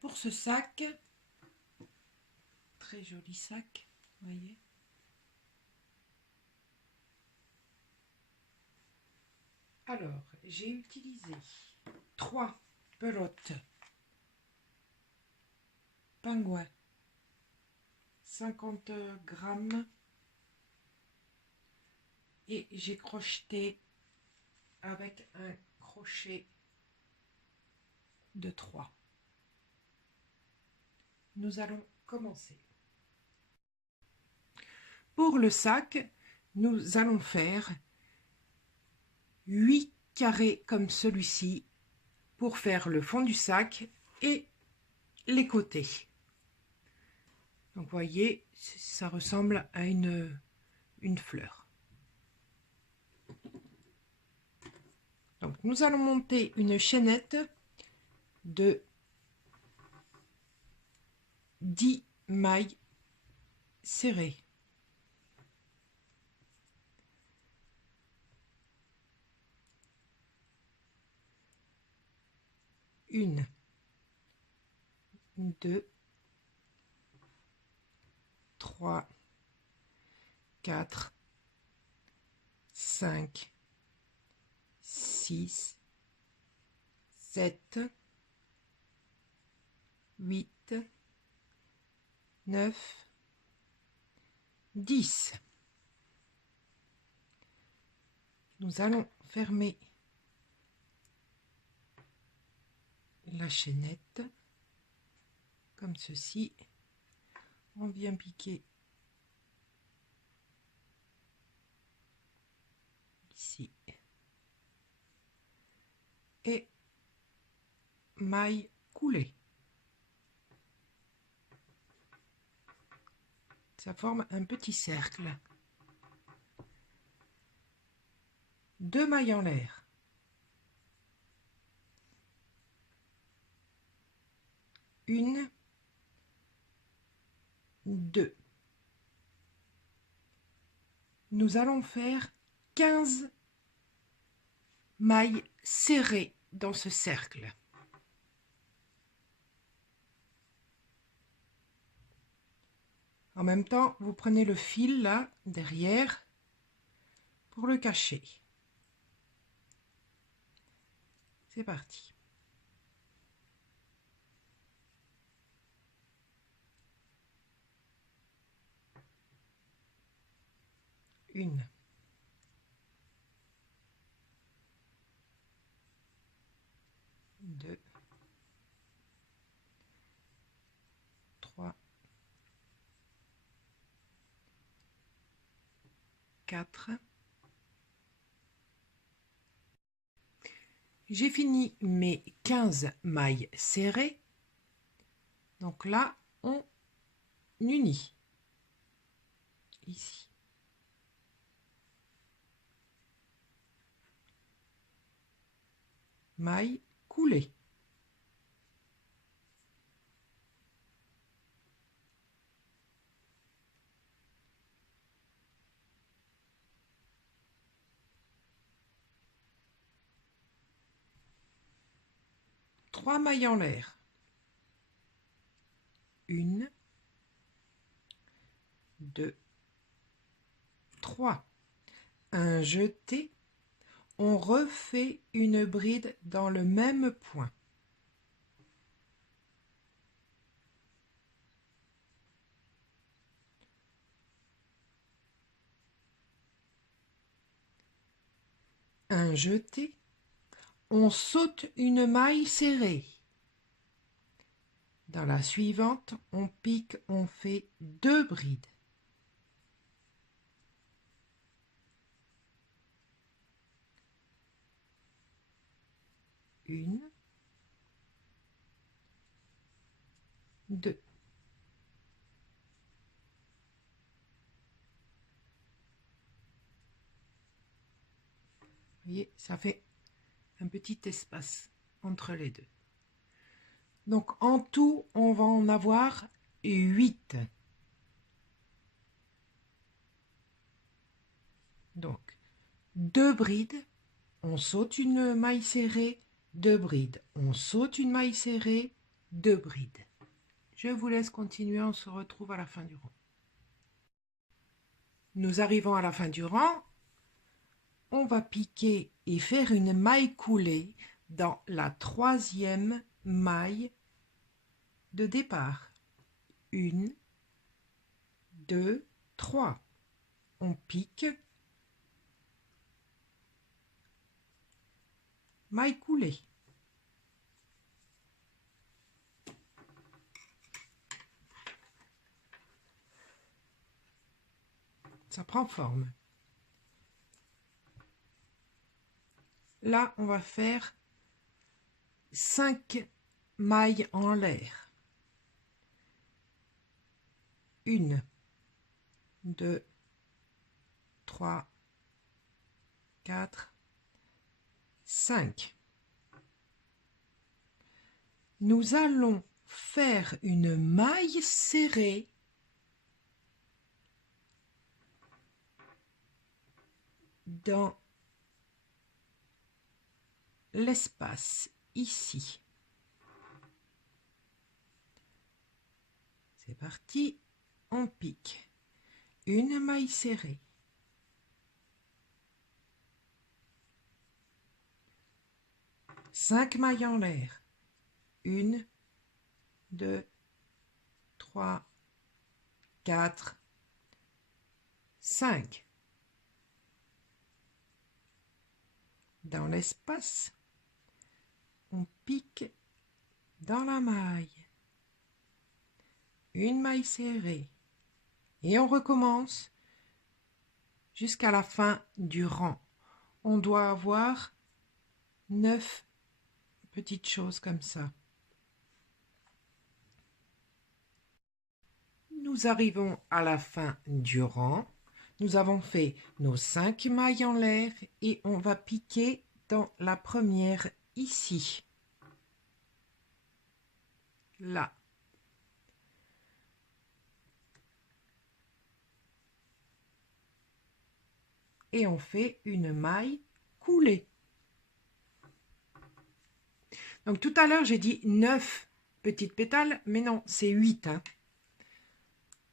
Pour ce sac, très joli sac, vous voyez. Alors, j'ai utilisé 3 pelotes pingouin 50 grammes et j'ai crocheté avec un crochet de 3. Nous allons commencer. Pour le sac, nous allons faire 8 carrés comme celui-ci pour faire le fond du sac et les côtés. Donc vous voyez, ça ressemble à une fleur. Donc nous allons monter une chaînette de 10 mailles serrées. Une, 2, 3, 4, 5, 6, 7, 8, 9, 10. Nous allons fermer la chaînette comme ceci. On vient piquer ici et maille coulée. Ça forme un petit cercle. 2 mailles en l'air. Une, 2. Nous allons faire 15 mailles serrées dans ce cercle. En même temps, vous prenez le fil là, derrière, pour le cacher. C'est parti. Une. Deux. 3. 4. J'ai fini mes 15 mailles serrées. Donc là, on unit. Ici. Maille coulée. Trois mailles en l'air. Une, 2, 3. Un jeté. On refait une bride dans le même point. Un jeté. On saute une maille serrée. Dans la suivante, on pique, on fait 2 brides. Une, 2. Vous voyez, ça fait un petit espace entre les deux. Donc en tout, on va en avoir 8. Donc 2 brides, on saute une maille serrée, 2 brides, on saute une maille serrée, 2 brides. Je vous laisse continuer, on se retrouve à la fin du rang. Nous arrivons à la fin du rang. On va piquer et faire une maille coulée dans la 3e maille de départ. 1, 2, 3. On pique, maille coulée. Ça prend forme. Là, on va faire 5 mailles en l'air. 1, 2, 3, 4, 5. Nous allons faire une maille serrée dans l'espace ici. C'est parti, on pique. Une maille serrée. Cinq mailles en l'air. 1, 2, 3, 4, 5. Dans l'espace, on pique dans la maille. Une maille serrée. Et on recommence jusqu'à la fin du rang. On doit avoir 9 petites choses comme ça. Nous arrivons à la fin du rang. Nous avons fait nos 5 mailles en l'air et on va piquer dans la première ici. Là. Et on fait une maille coulée. Donc tout à l'heure, j'ai dit 9 petites pétales, mais non, c'est 8.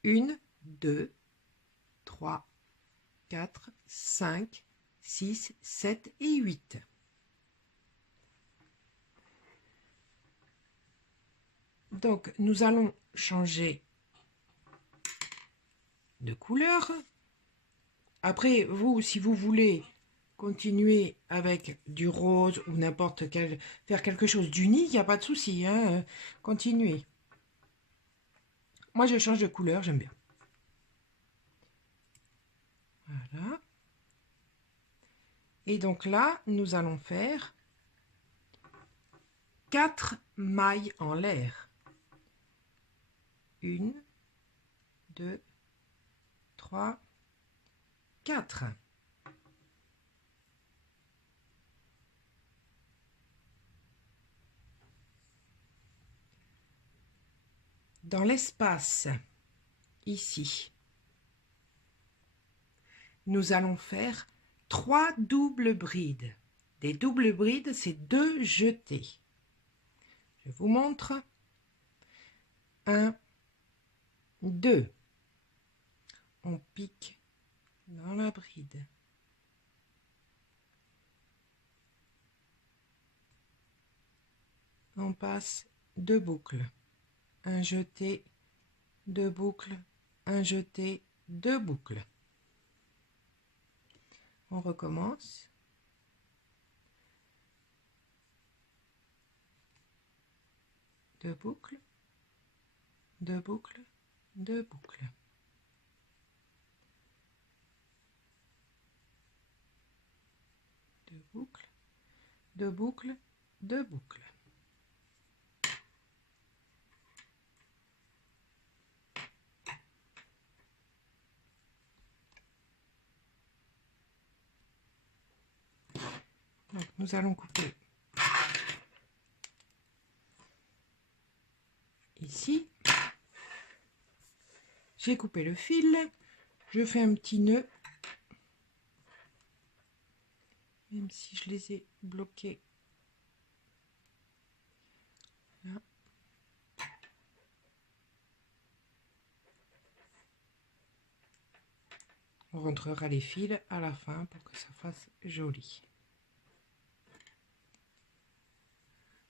1, 2, 3, 4, 5, 6, 7 et 8. Donc, nous allons changer de couleur. Après, vous, si vous voulez continuer avec du rose ou n'importe quel, faire quelque chose d'uni, il n'y a pas de souci, hein, continuez. Moi, je change de couleur, j'aime bien. Voilà. Et donc là, nous allons faire 4 mailles en l'air. 1, 2, 3, 4. Dans l'espace, ici, nous allons faire 3 doubles brides. Des doubles brides, c'est 2 jetés. Je vous montre. 1, 2. On pique dans la bride. On passe 2 boucles. Un jeté, 2 boucles, un jeté, 2 boucles. On recommence. Deux boucles, 2 boucles, 2 boucles. Deux boucles, 2 boucles, 2 boucles. Donc, nous allons couper ici. J'ai coupé le fil. Je fais un petit nœud. Même si je les ai bloqués. Là. On rentrera les fils à la fin pour que ça fasse joli.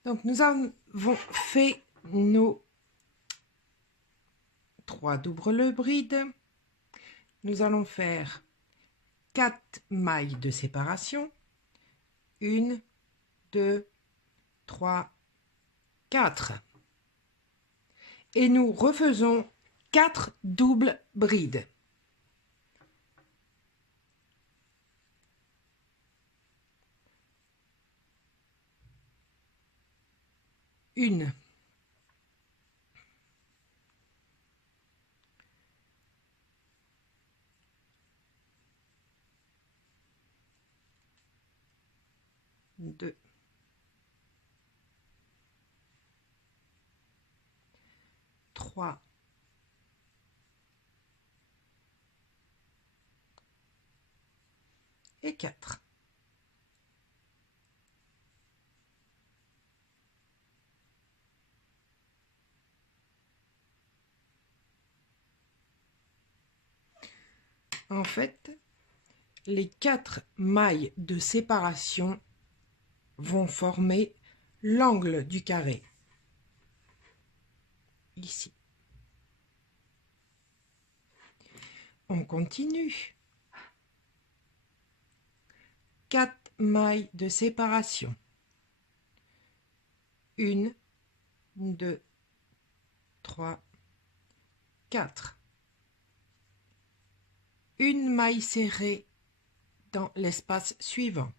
Donc nous avons fait nos 3 doubles brides. Nous allons faire 4 mailles de séparation. 1, 2, 3, 4. Et nous refaisons 4 doubles brides. Une. Deux. 3. 4. En fait, les 4 mailles de séparation vont former l'angle du carré. Ici. On continue. 4 mailles de séparation. 1, 2, 3, 4. Une maille serrée dans l'espace suivant.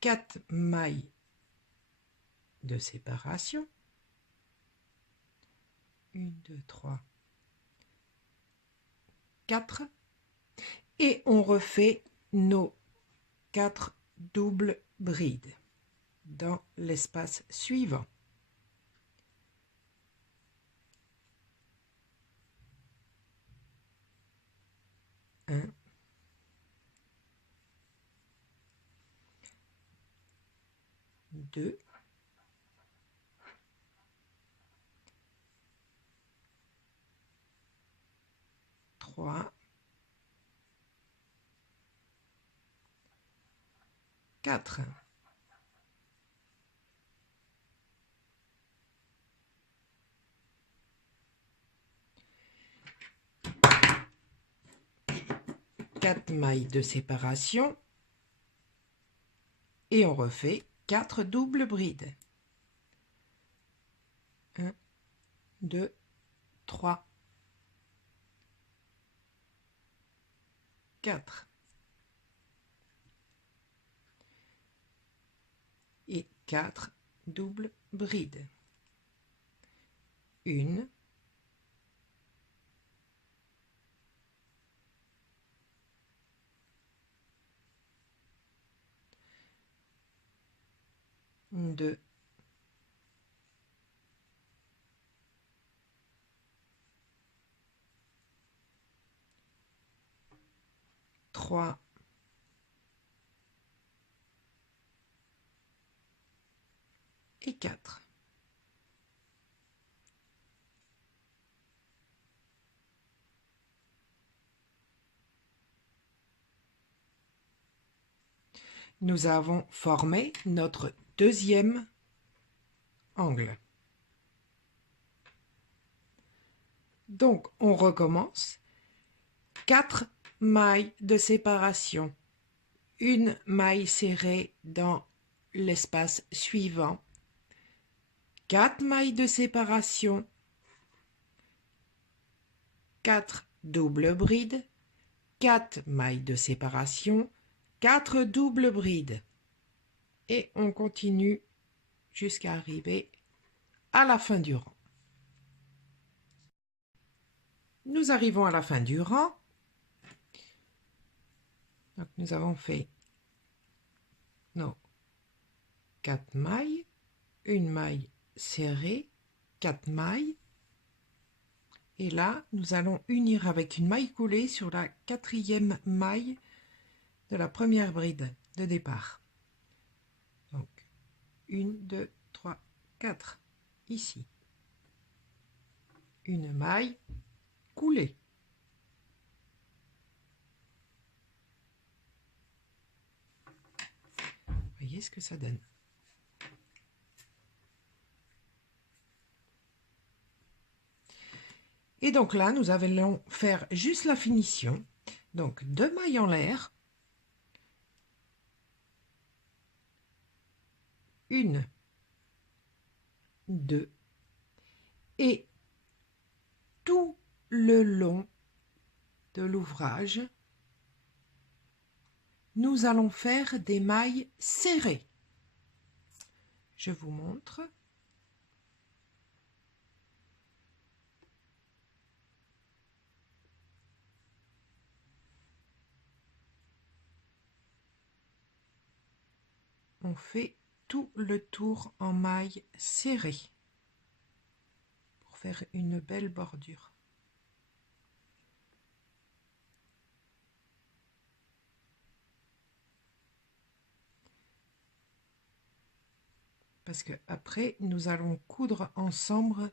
Quatre mailles de séparation. 1, 2, 3, 4. Et on refait nos 4 doubles brides dans l'espace suivant. 1, 2, 3, 4. Quatre mailles de séparation et on refait 4 doubles brides. 1, 2, 3, 4. Et 4 doubles brides. 1, 2, 3, 4. Nous avons formé notre deuxième angle. Donc, on recommence. 4 mailles de séparation. Une maille serrée dans l'espace suivant. 4 mailles de séparation. 4 doubles brides. 4 mailles de séparation. 4 doubles brides. Et on continue jusqu'à arriver à la fin du rang. Nous arrivons à la fin du rang. Donc nous avons fait nos 4 mailles, une maille serrée, 4 mailles. Et là, nous allons unir avec une maille coulée sur la 4e maille de la première bride de départ. Donc 1, 2, 3, 4 ici. une maille coulée. Voyez ce que ça donne. Et donc là, nous allons faire juste la finition. Donc 2 mailles en l'air, 1, 2, et tout le long de l'ouvrage, nous allons faire des mailles serrées. Je vous montre. On fait tout le tour en mailles serrées pour faire une belle bordure. Parce que après nous allons coudre ensemble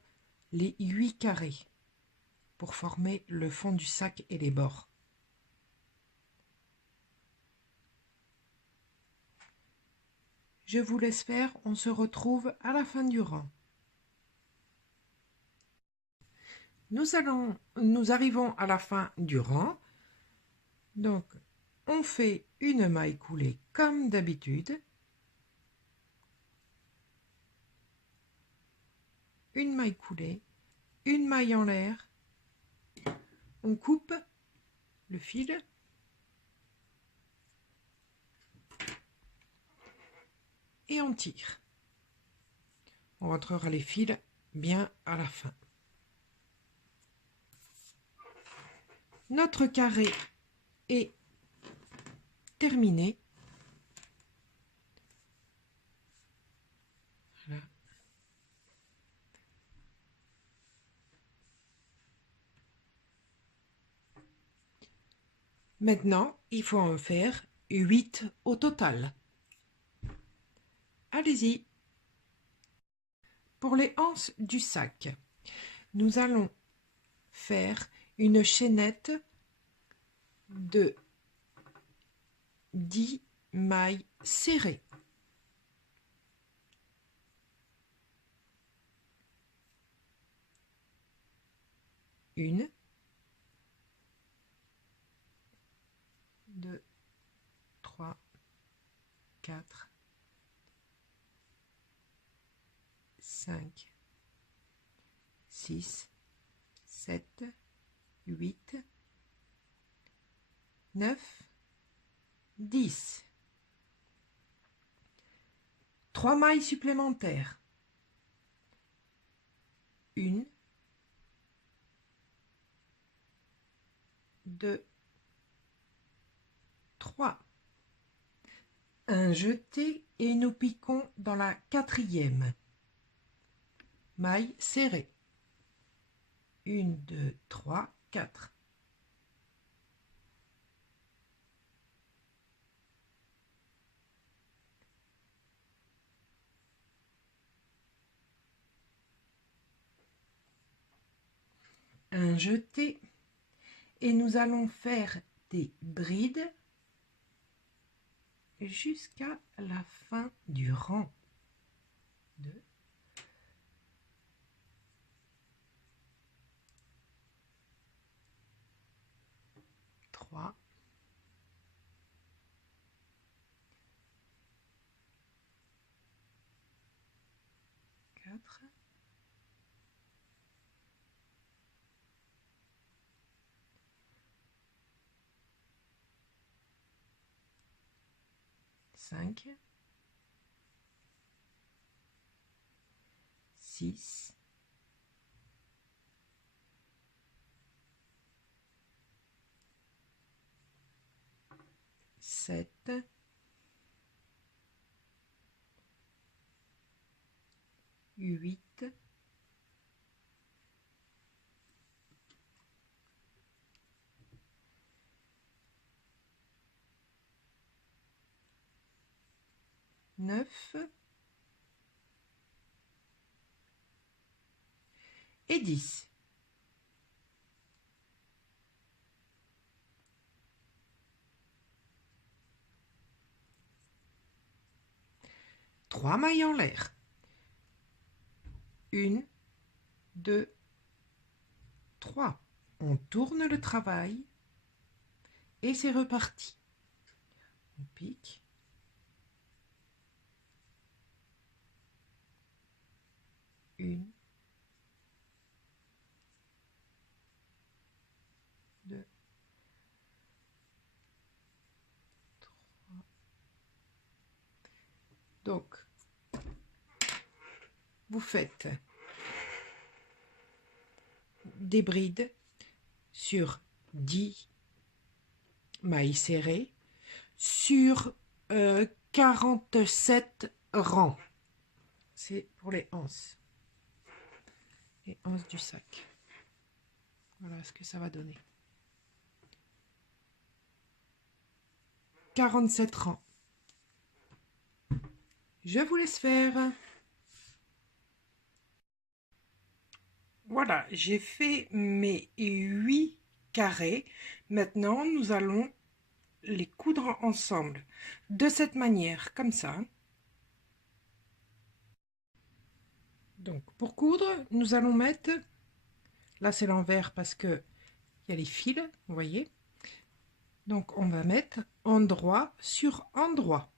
les 8 carrés pour former le fond du sac et les bords. Je vous laisse faire, on se retrouve à la fin du rang. Nous arrivons à la fin du rang. Donc, on fait une maille coulée comme d'habitude. Une maille coulée, une maille en l'air. On coupe le fil. Et on tire. On rentrera les fils bien à la fin. Notre carré est terminé. Voilà. Maintenant, il faut en faire 8 au total. Allez-y. Pour les anses du sac, nous allons faire une chaînette de 10 mailles serrées. Une, 2, 3, 4, 5, 6, 7, 8, 9, 10. 3 mailles supplémentaires. 1, 2, 3. Un jeté et nous piquons dans la 4e. Maille serrée. 1, 2, 3, 4. Un jeté et nous allons faire des brides jusqu'à la fin du rang. 2, 3, 4, 5, 6, 7, 8, 9 et 10. 3 mailles en l'air. 1, 2, 3. On tourne le travail et c'est reparti. On pique. Une, 2, 3. Donc, vous faites des brides sur 10 mailles serrées sur 47 rangs. C'est pour les anses. Les anses du sac. Voilà ce que ça va donner. 47 rangs. Je vous laisse faire. Voilà, j'ai fait mes 8 carrés. Maintenant, nous allons les coudre ensemble. De cette manière, comme ça. Donc, pour coudre, nous allons mettre... Là, c'est l'envers parce que il y a les fils, vous voyez. Donc, on va mettre endroit sur endroit.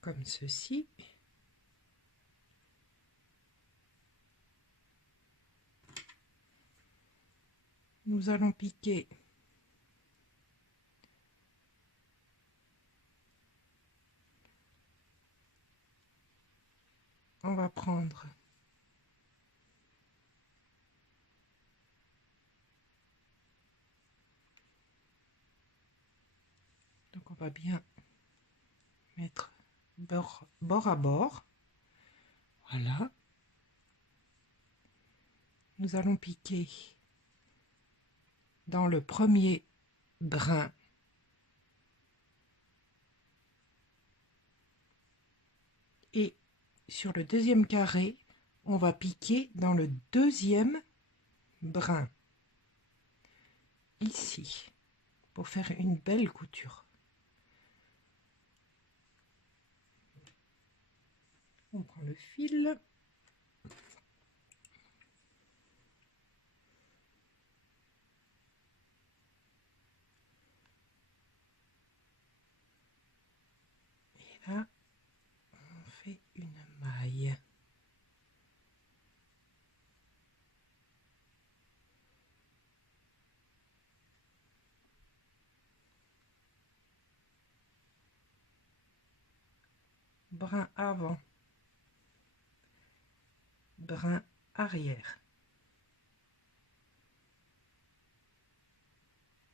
Comme ceci. Nous allons piquer on va prendre donc on va bien mettre bord à bord. Voilà. Nous allons piquer dans le premier brin et sur le deuxième carré, on va piquer dans le deuxième brin, ici, pour faire une belle couture. On prend le fil. Et là, on fait une maille. Brin avant, brin arrière.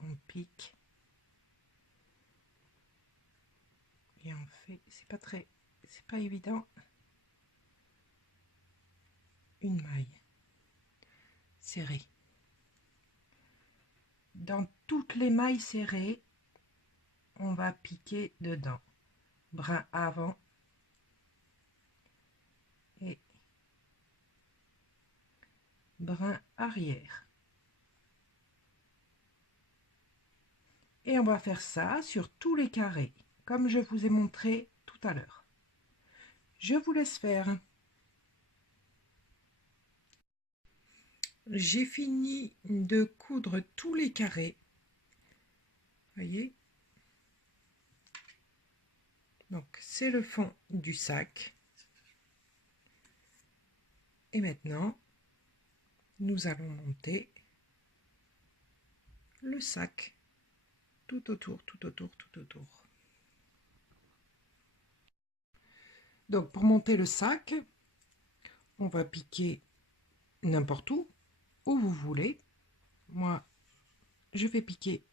On pique et on fait, c'est pas évident, une maille serrée. Dans toutes les mailles serrées, on va piquer dedans. Brin avant et brin arrière. Et on va faire ça sur tous les carrés, comme je vous ai montré tout à l'heure. Je vous laisse faire. J'ai fini de coudre tous les carrés. Voyez? Donc, c'est le fond du sac. Et maintenant, nous allons monter le sac tout autour, tout autour, tout autour. Donc, pour monter le sac, on va piquer n'importe où vous voulez. Moi, je vais piquer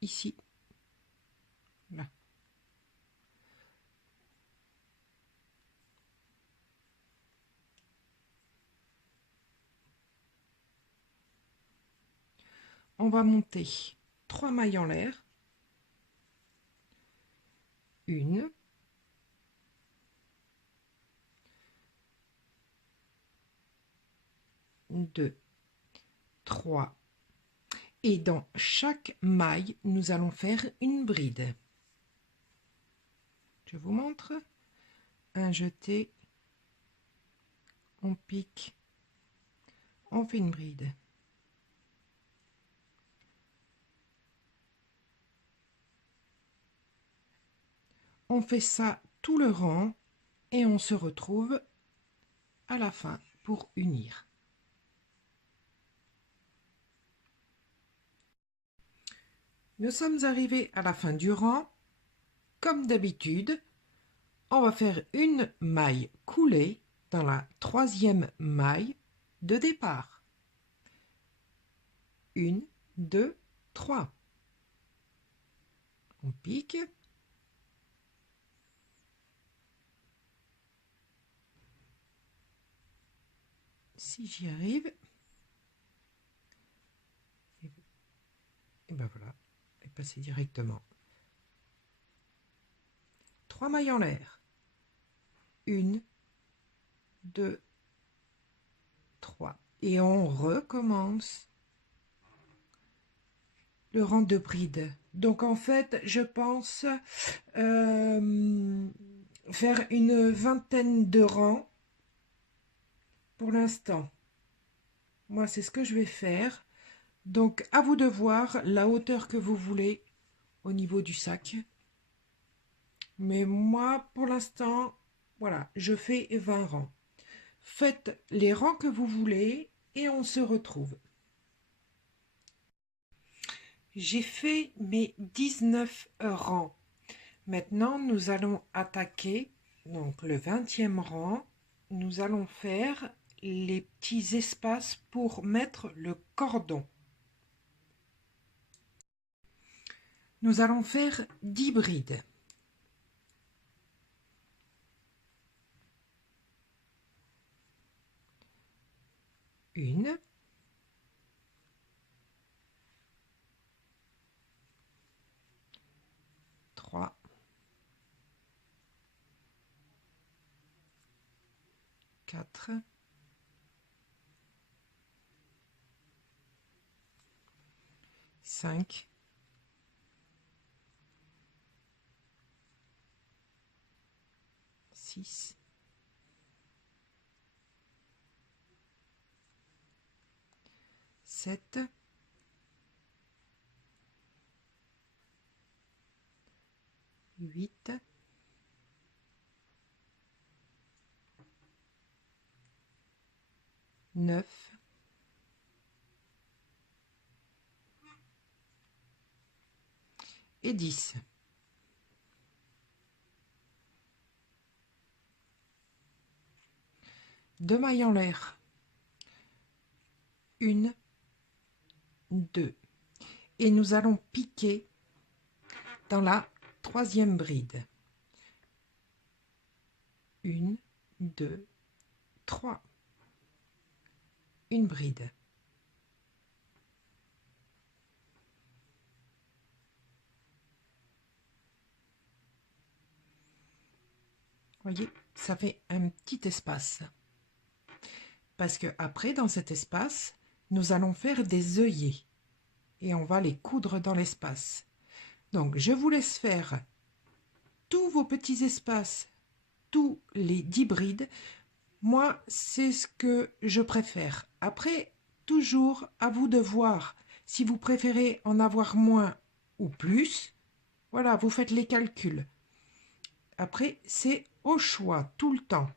ici. Là. On va monter 3 mailles en l'air. 1, 2, 3. Et dans chaque maille, nous allons faire une bride. Je vous montre. Un jeté, on pique, on fait une bride. On fait ça tout le rang et on se retrouve à la fin pour unir. Nous sommes arrivés à la fin du rang. Comme d'habitude, on va faire une maille coulée dans la troisième maille de départ. 1, 2, 3. On pique. Si j'y arrive, et ben voilà, et passer directement. 3 mailles en l'air. 1, 2, 3. Et on recommence le rang de bride. Donc en fait, je pense faire une vingtaine de rangs pour l'instant. Moi, c'est ce que je vais faire. Donc, à vous de voir la hauteur que vous voulez au niveau du sac. Mais moi, pour l'instant, voilà, je fais 20 rangs. Faites les rangs que vous voulez et on se retrouve. J'ai fait mes 19 rangs. Maintenant, nous allons attaquer donc le 20e rang. Nous allons faire les petits espaces pour mettre le cordon. Nous allons faire 10 brides. 1, 3, 4, 5, 6, 7, 8, 9, et 10. Deux mailles en l'air. 1, 2. Et nous allons piquer dans la troisième bride. 1, 2, 3. Une bride. Voyez, ça fait un petit espace. Parce que après, dans cet espace, nous allons faire des œillets. Et on va les coudre dans l'espace. Donc, je vous laisse faire tous vos petits espaces, tous les 10 brides. Moi, c'est ce que je préfère. Après, toujours à vous de voir si vous préférez en avoir moins ou plus. Voilà, vous faites les calculs. Après, c'est au choix, tout le temps.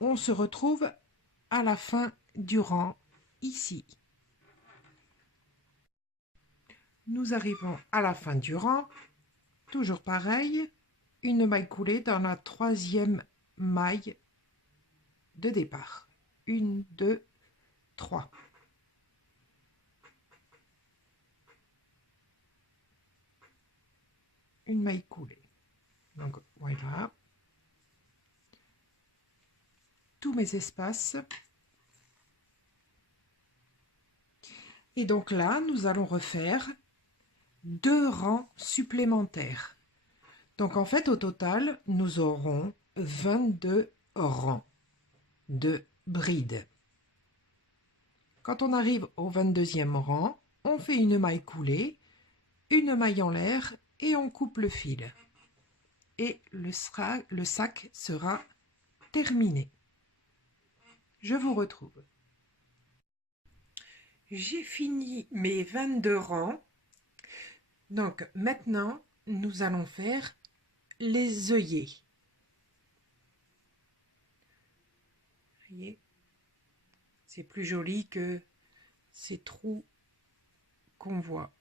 On se retrouve à la fin du rang, ici. Nous arrivons à la fin du rang. Toujours pareil, une maille coulée dans la troisième maille de départ. 1, 2, 3. Une maille coulée. Donc voilà. Tous mes espaces. Et donc là, nous allons refaire 2 rangs supplémentaires. Donc en fait, au total, nous aurons 22 rangs de brides. Quand on arrive au 22e rang, on fait une maille coulée, une maille en l'air et on coupe le fil. Et le sac sera terminé. Je vous retrouve. J'ai fini mes 22 rangs. Donc maintenant, nous allons faire les œillets. Vous voyez, c'est plus joli que ces trous qu'on voit.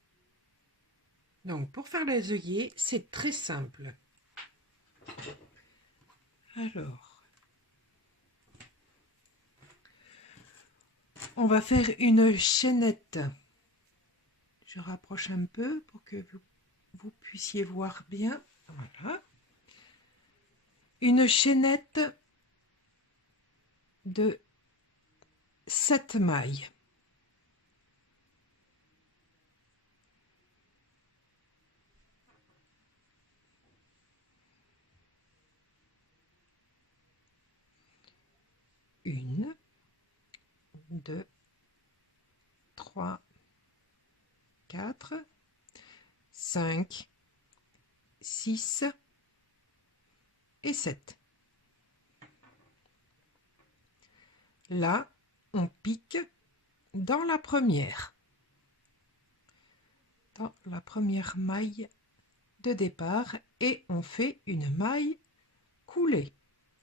Donc pour faire les œillets, c'est très simple. Alors, on va faire une chaînette. Je rapproche un peu pour que vous puissiez voir bien. Voilà. Une chaînette de 7 mailles. Une, 2, 3, 4, 5, 6 et 7. Là, on pique dans la première maille de départ et on fait une maille coulée.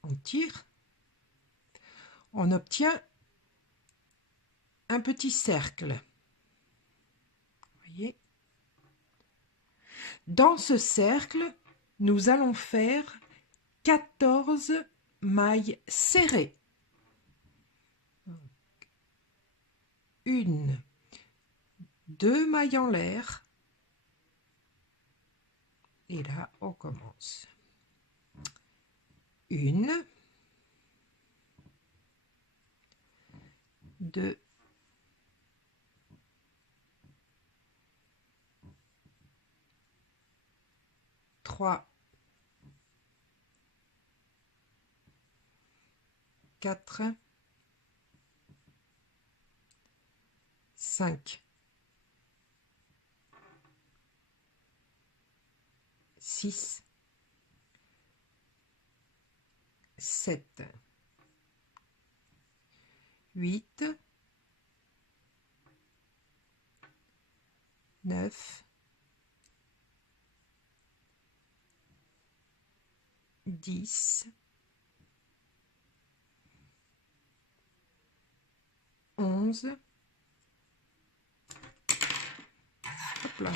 On tire, on obtient un petit cercle. Vous voyez? Dans ce cercle, nous allons faire 14 mailles serrées. Une, 2 mailles en l'air. Et là, on commence. Une, 2, 3, 4, 5, 6, 7, 8, 9, 10, 11, hop là,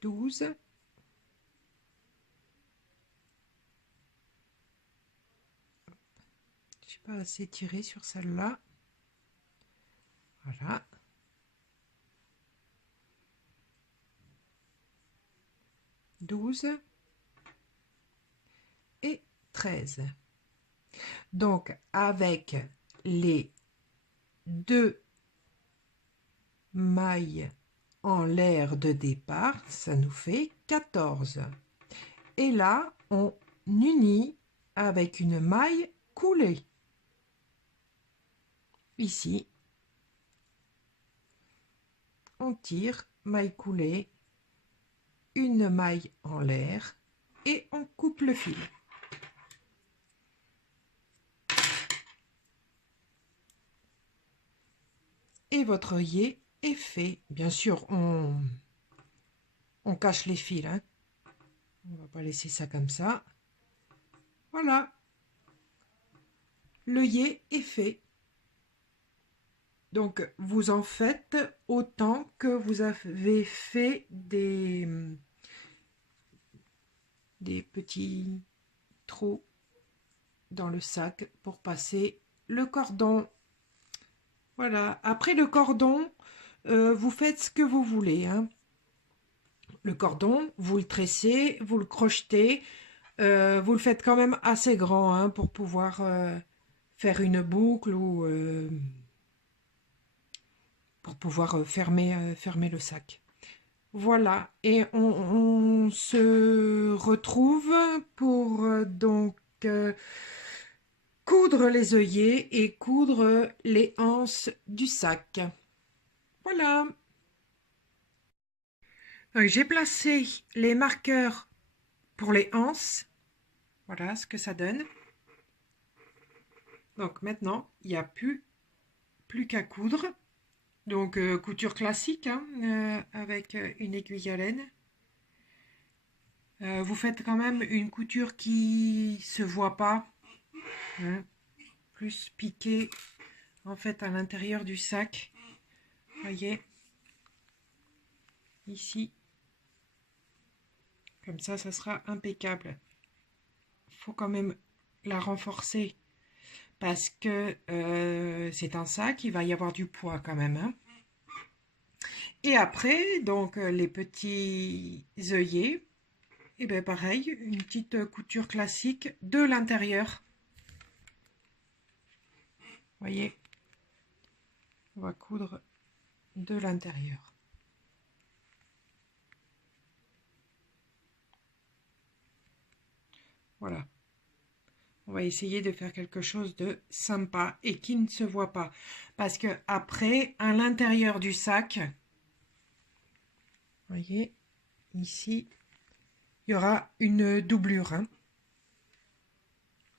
12, j'ai pas assez tiré sur celle-là, voilà, 12 et 13. Donc avec les 2 mailles en l'air de départ, ça nous fait 14. Et là, on unit avec une maille coulée. Ici, on tire, maille coulée, une maille en l'air et on coupe le fil. Et votre œillet est fait. Bien sûr, on cache les fils, hein. On va pas laisser ça comme ça. Voilà. L'œillet est fait. Donc, vous en faites autant que vous avez fait des petits trous dans le sac pour passer le cordon. Voilà. Après le cordon, vous faites ce que vous voulez, hein. Le cordon, vous le tressez, vous le crochetez. Vous le faites quand même assez grand, hein, pour pouvoir faire une boucle ou pour pouvoir fermer le sac. Voilà, et on se retrouve pour donc coudre les œillets et coudre les anses du sac. Voilà. J'ai placé les marqueurs pour les anses. Voilà ce que ça donne. Donc maintenant, il n'y a plus qu'à coudre. Donc couture classique hein, avec une aiguille à laine. Vous faites quand même une couture qui se voit pas, hein, plus piquée en fait à l'intérieur du sac. Voyez, ici, comme ça sera impeccable. Faut quand même la renforcer parce que c'est un sac, il va y avoir du poids quand même. Hein. Et après, donc les petits œillets, et bien pareil, une petite couture classique de l'intérieur. Voyez, on va coudre de l'intérieur. Voilà. On va essayer de faire quelque chose de sympa et qui ne se voit pas. Parce que après, à l'intérieur du sac, voyez, ici, il y aura une doublure. Hein.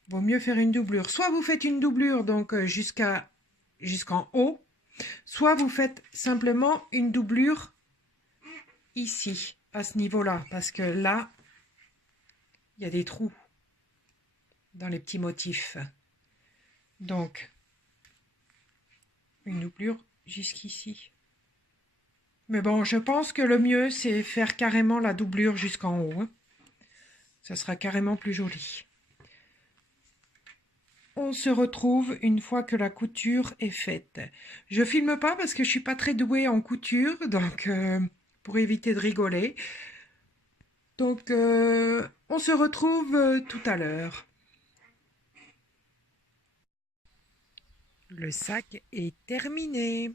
Vaut mieux faire une doublure. Soit vous faites une doublure donc jusqu'en haut, soit vous faites simplement une doublure ici, à ce niveau-là. Parce que là, il y a des trous dans les petits motifs. Donc, une doublure jusqu'ici. Mais bon, je pense que le mieux, c'est faire carrément la doublure jusqu'en haut. Hein. Ça sera carrément plus joli. On se retrouve une fois que la couture est faite. Je filme pas parce que je suis pas très douée en couture, donc pour éviter de rigoler. Donc, on se retrouve tout à l'heure. Le sac est terminé.